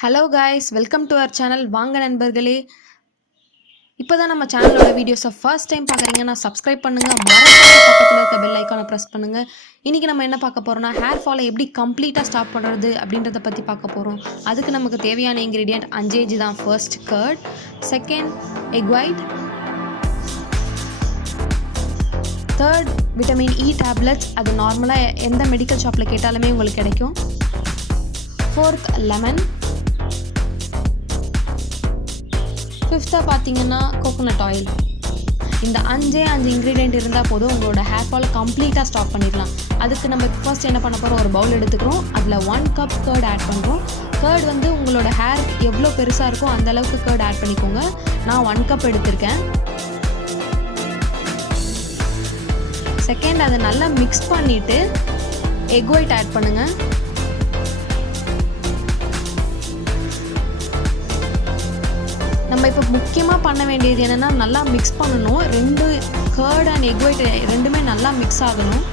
Hello guys, welcome to our channel வாங்க நண்பர்களே. இப்போ தான் நம்ம சேனலோட வீடியோஸை ஃபர்ஸ்ட் டைம் பார்க்குறீங்கன்னா சப்ஸ்கிரைப் பண்ணுங்கள், மறக்காம பக்கத்தில் இருக்க பெல் ஐக்கானை ப்ரெஸ் பண்ணுங்கள். இன்றைக்கி நம்ம என்ன பார்க்க போகிறோம்னா ஹேர் ஃபாலை எப்படி கம்ப்ளீட்டாக ஸ்டாப் பண்ணுறது அப்படின்றத பற்றி பார்க்க போகிறோம். அதுக்கு நமக்கு தேவையான இன்க்ரீடியன்ட் 5 தான். First curd, second egg white, third vitamin E tablets, அது நார்மலாக எந்த மெடிக்கல் ஷாப்பில் கேட்டாலுமே உங்களுக்கு கிடைக்கும். ஃபோர்த் லெமன், ஃபிஃப்த்தாக பார்த்தீங்கன்னா கோகோனட் ஆயில். இந்த 5 இன்க்ரீடியன்ட் இருந்தால் போதும் உங்களோட ஹேர் ஃபாலை கம்ப்ளீட்டாக ஸ்டாப் பண்ணிடலாம். அதுக்கு நம்ம ஃபர்ஸ்ட் என்ன பண்ண போகிறோம், ஒரு பவுல் எடுத்துக்கிறோம். அதில் 1 கப் கர்ட் ஆட் பண்ணுறோம். கர்ட் வந்து உங்களோட ஹேர் எவ்வளோ பெருசாக இருக்கோ அந்த அளவுக்கு கர்ட் ஆட் பண்ணிக்கோங்க. நான் 1 கப் எடுத்திருக்கேன். செகண்ட், அதை நல்லா மிக்ஸ் பண்ணிவிட்டு எக் ஒயிட் ஆட் பண்ணுங்கள். நம்ம இப்போ முக்கியமாக பண்ண வேண்டியது என்னென்னா நல்லா மிக்ஸ் பண்ணணும். கர்ட் அண்ட் எக் ஒயிட் ரெண்டுமே நல்லா மிக்ஸ் ஆகணும்.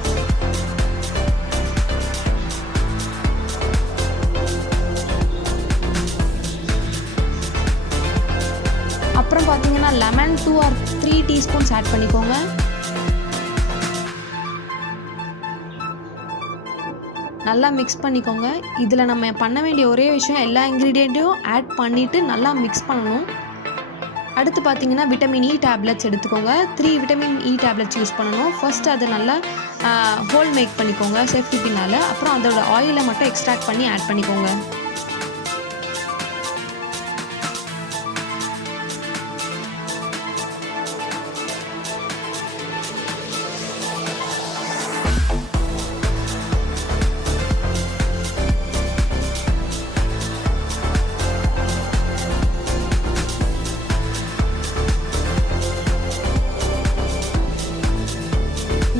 அப்புறம் பார்த்தீங்கன்னா லெமன் 2 or 3 டீஸ்பூன்ஸ் ஆட் பண்ணிக்கோங்க. நல்லா மிக்ஸ் பண்ணிக்கோங்க. இதில் நம்ம பண்ண வேண்டிய ஒரே விஷயம், எல்லா இன்க்ரீடியண்ட்டையும் ஆட் பண்ணிவிட்டு நல்லா மிக்ஸ் பண்ணணும். அடுத்து பார்த்தீங்கன்னா விட்டமின் இ டேப்லெட்ஸ் எடுத்துக்கோங்க. 3 விட்டமின் இ டேப்லெட்ஸ் யூஸ் பண்ணணும். ஃபர்ஸ்ட் அதை நல்லா ஹோல் மேக் பண்ணிக்கோங்க சேஃப்டி பின்னால். அப்புறம் அதோட ஆயிலை மட்டும் எக்ஸ்ட்ராக்ட் பண்ணி ஆட் பண்ணிக்கோங்க.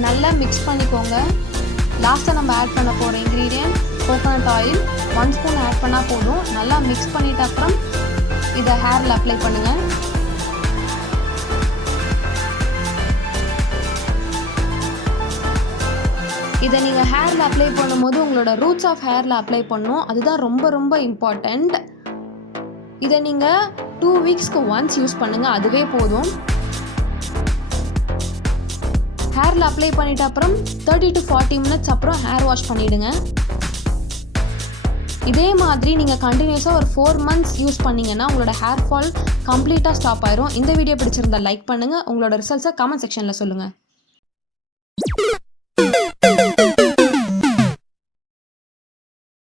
நல்லா மிக்ஸ் பண்ணிக்கோங்க. லாஸ்ட்டாக நம்ம ஆட் பண்ண போகிற ingredient coconut oil 1 spoon add பண்ணால் போதும். நல்லா மிக்ஸ் பண்ணிட்ட அப்புறம் இதை ஹேரில் அப்ளை பண்ணுங்கள். இதை நீங்கள் ஹேரில் அப்ளை பண்ணும்போது உங்களோட ரூட்ஸ் ஆஃப் ஹேரில் அப்ளை பண்ணணும். அதுதான் ரொம்ப ரொம்ப இம்பார்ட்டண்ட். இதை நீங்கள் 2 வீக்ஸ்க்கு ஒன்ஸ் யூஸ் பண்ணுங்கள், அதுவே போதும். ஹேரில் அப்ளை பண்ணிட்ட அப்புறம் 30 to 40 மினிட்ஸ் அப்புறம் ஹேர் வாஷ் பண்ணிவிடுங்க. இதே மாதிரி நீங்கள் கண்டினியூஸாக ஒரு 4 months யூஸ் பண்ணிங்கன்னா உங்களோட ஹேர் ஃபால் கம்ப்ளீட்டாக ஸ்டாப் ஆயிரும். இந்த வீடியோ பிடிச்சிருந்தா லைக் பண்ணுங்கள். உங்களோட ரிசல்ட்ஸை கமெண்ட் செக்ஷனில் சொல்லுங்கள்.